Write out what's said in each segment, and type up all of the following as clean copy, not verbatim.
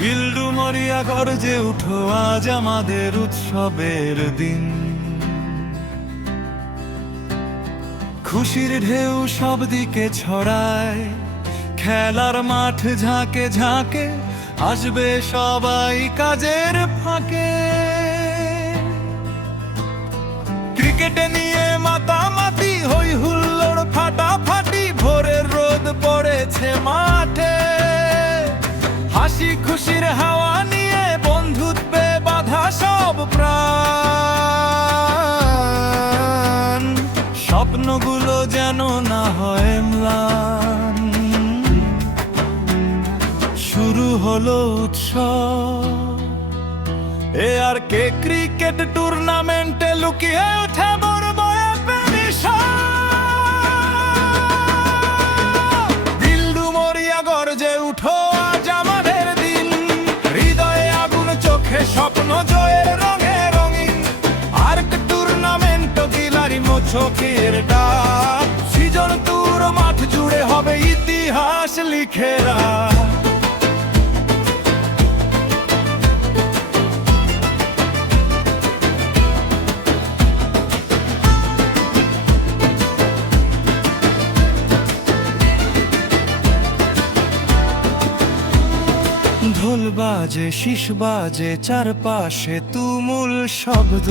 বিল্ডু মরিয়া গর্জে উঠো, আজ আমাদের উৎসবের দিন। খুশির ঢেউ সব দিকে ছড়ায়, খেলার মাঠ ঝাঁকে ঝাঁকে, আসবে সবাই কাজের ফাঁকে। ক্রিকেটে নিয়ে মাতামাতি, হই হুল্লোড় ফাটাফাটি, ভোরের রোদ পড়েছে মাঠে। হাসি খুশির হাওয়া নিয়ে, বন্ধুত্বে বাঁধা সব প্রাণ। স্বপ্নগুলো যেন না হয় ম্লান, শুরু হলো উৎসব। ARK ক্রিকেট টুর্নামেন্টে লুকিয়ে ওঠে বড় বড় বিল্ডু মরিয়া গর্জে উঠো, আজ আমাদের দিন। হৃদয়ে আগুন, চোখে স্বপ্ন, জয়ের রঙে রঙিন। ARK টুর্নামেন্ট দিলারি মোচকের ডাক, সৃজন টুর মাঠ জুড়ে হবে ইতিহাস লিখেরা। ঢোল বাজে, শীষ বাজে, চারপাশে তুমুল শব্দ।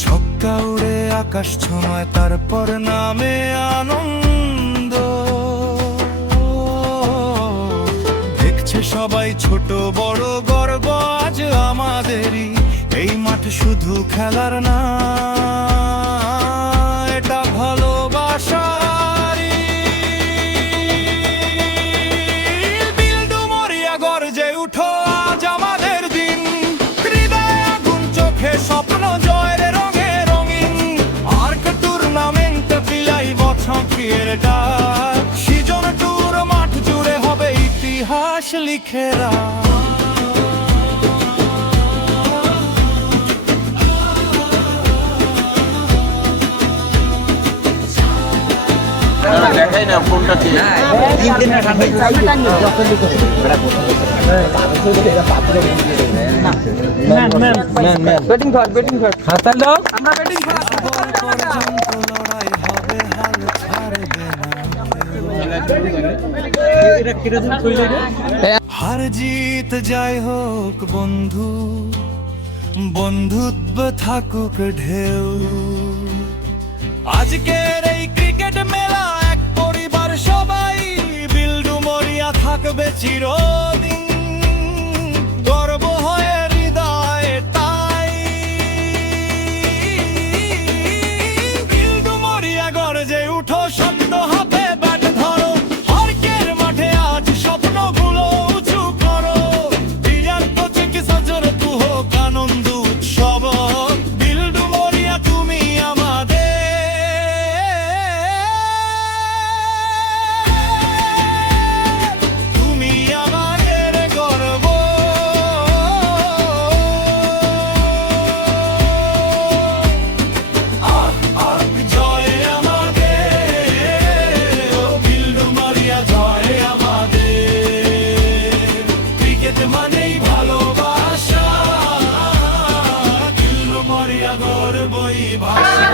ছক্কা উড়ে আকাশ ছোঁয়ায়, তারপর নামে আনন্দ। দেখছে সবাই ছোট বড়, গর্ব আজ আমাদেরই। এই মাঠ শুধু খেলার না, এটা ভালোবাসা। স্বপ্ন জয়ের রঙে রঙিন, ARK টুর্নামেন্ট বিলাই বছরের ডাক। সৃজন টুর মাঠ জুড়ে হবে ইতিহাস লিখেরা। দেখাই না ফোনটা দিয়ে ব্যাটিং ধর হাতাল দাও। আমরা ব্যাটিং হার জিত যাই হোক বন্ধু, বন্ধুত্ব থাকুক ঢেউ। আজকের এই ক্রিকেট মেলা, এক পরিবার সবাই। বিল্ডু মরিয়া থাকবে চিরদিন, গর্ব হয়ে হৃদয়ে তাই। বিল্ডু মরিয়া গর্জে উঠো, শব্দ হাতে ব্যাট ধরো। ARKের মাঠে আজ স্বপ্নগুলো উঁচু করো। দিয়ার কোচে কি সজর তু হোক আনন্দ উৎসব। বিল্ডু মরিয়া তুমি আমাদের, তুমি আমাদের গর্ব। জয় আমাদের, বিল্ডু মরিয়া জয় আমাদের। ক্রিকেট মানেই ভালোবাসা, বিল্ডু মরিয়া গর্বই ভাষা।